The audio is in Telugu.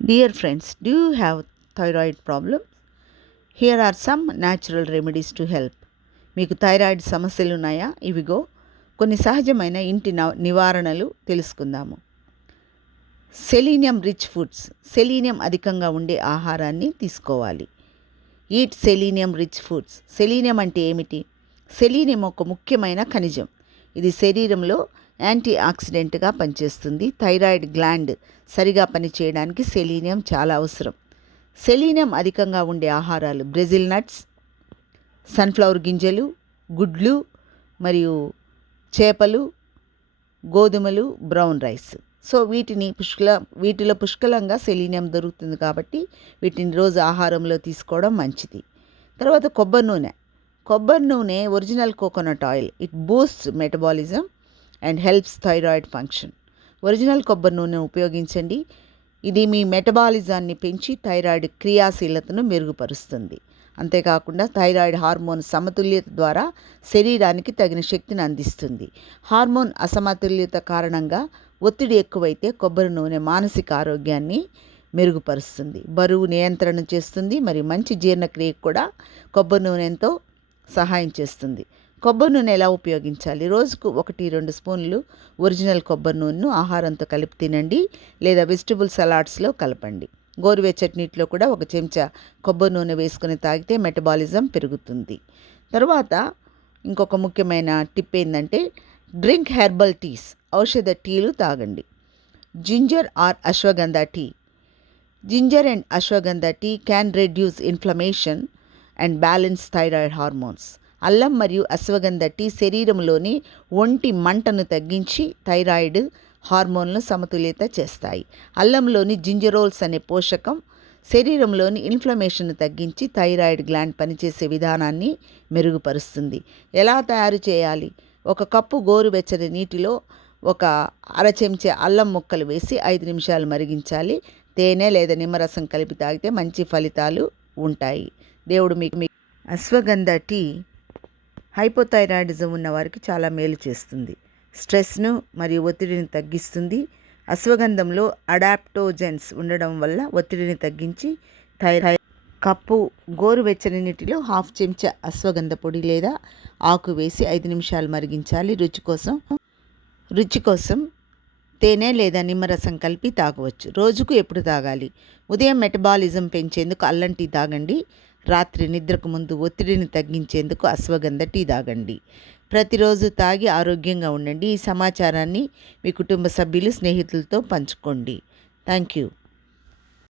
Dear friends, do you have thyroid problem? Here are some natural remedies to help. మీకు థైరాయిడ్ సమస్యలు ఉన్నాయా? ఇవిగో కొన్ని సహజమైన ఇంటి నివారణలు తెలుసుకుందాము. Selenium rich foods. సెలీనియం అధికంగా ఉండే ఆహారాన్ని తీసుకోవాలి. Eat selenium rich foods. Selenium అంటే ఏమిటి? సెలీనియం ఒక ముఖ్యమైన ఖనిజం. ఇది శరీరంలో యాంటీ ఆక్సిడెంట్గా పనిచేస్తుంది. థైరాయిడ్ గ్లాండ్ సరిగా పనిచేయడానికి సెలీనియం చాలా అవసరం. సెలీనియం అధికంగా ఉండే ఆహారాలు బ్రెజిల్ నట్స్, సన్ఫ్లవర్ గింజలు, గుడ్లు మరియు చేపలు, గోధుమలు, బ్రౌన్ రైస్. సో వీటిలో పుష్కలంగా సెలీనియం దొరుకుతుంది కాబట్టి వీటిని రోజు ఆహారంలో తీసుకోవడం మంచిది. తర్వాత కొబ్బరి నూనె original coconut oil. It boosts metabolism and helps thyroid function. Original కొబ్బరి నూనె ఉపయోగించండి. ఇది మీ మెటబాలిజాన్ని పెంచి థైరాయిడ్ క్రియాశీలతను మెరుగుపరుస్తుంది. అంతేకాకుండా థైరాయిడ్ హార్మోన్ సమతుల్యత ద్వారా శరీరానికి తగిన శక్తిని అందిస్తుంది. హార్మోన్ అసమతుల్యత కారణంగా ఒత్తిడి ఎక్కువైతే కొబ్బరి నూనె మానసిక ఆరోగ్యాన్ని మెరుగుపరుస్తుంది, బరువు నియంత్రణ చేస్తుంది, మరియు మంచి జీర్ణక్రియకు కూడా కొబ్బరి నూనె ఎంతో సహాయం చేస్తుంది. కొబ్బరి నూనె ఎలా ఉపయోగించాలి? రోజుకు 1-2 స్పూన్లు ఒరిజినల్ కొబ్బరి నూనెను ఆహారంతో కలిపి తినండి, లేదా వెజిటబుల్ సలాడ్స్లో కలపండి. గోరువెచ్చటి నీటిలో కూడా 1 చెంచా కొబ్బరి నూనె వేసుకొని తాగితే మెటబాలిజం పెరుగుతుంది. తర్వాత ఇంకొక ముఖ్యమైన టిప్ ఏంటంటే డ్రింక్ హెర్బల్ టీస్. ఔషధ టీలు తాగండి. Ginger or ashwagandha tea. Ginger and ashwagandha tea can reduce inflammation and balance thyroid hormones. అల్లం మరియు అశ్వగంధ టీ శరీరంలోని ఒంటి మంటను తగ్గించి థైరాయిడ్ హార్మోన్లను సమతుల్యత చేస్తాయి. అల్లంలోని జింజరోల్స్ అనే పోషకం శరీరంలోని ఇన్ఫ్లమేషన్ను తగ్గించి థైరాయిడ్ గ్లాండ్ పనిచేసే విధానాన్ని మెరుగుపరుస్తుంది. ఎలా తయారు చేయాలి? 1 కప్పు గోరువెచ్చని నీటిలో 1/2 చెంచా అల్లం ముక్కలు వేసి 5 నిమిషాలు మరిగించాలి. తేనె లేదా నిమ్మరసం కలిపి తాగితే మంచి ఫలితాలు ఉంటాయి. దేవుడు మీకు అశ్వగంధ టీ హైపోథైరాయిడిజం ఉన్న వారికి చాలా మేలు చేస్తుంది. స్ట్రెస్ను మరియు ఒత్తిడిని తగ్గిస్తుంది. అశ్వగంధంలో అడాప్టోజెన్స్ ఉండడం వల్ల ఒత్తిడిని తగ్గించి కప్పు గోరువెచ్చని నీటిలో 1/2 చెంచా అశ్వగంధ పొడి లేదా ఆకు వేసి 5 నిమిషాలు మరిగించాలి. రుచి కోసం తేనె లేదా నిమ్మరసం కలిపి తాగవచ్చు. రోజుకు ఎప్పుడు తాగాలి? ఉదయం మెటబాలిజం పెంచేందుకు అల్లం టీ తాగండి. రాత్రి నిద్రకు ముందు ఒత్తిడిని తగ్గించేందుకు అశ్వగంధ టీ తాగండి. ప్రతిరోజు తాగి ఆరోగ్యంగా ఉండండి. ఈ సమాచారాన్ని మీ కుటుంబ సభ్యులు, స్నేహితులతో పంచుకోండి. Thank you.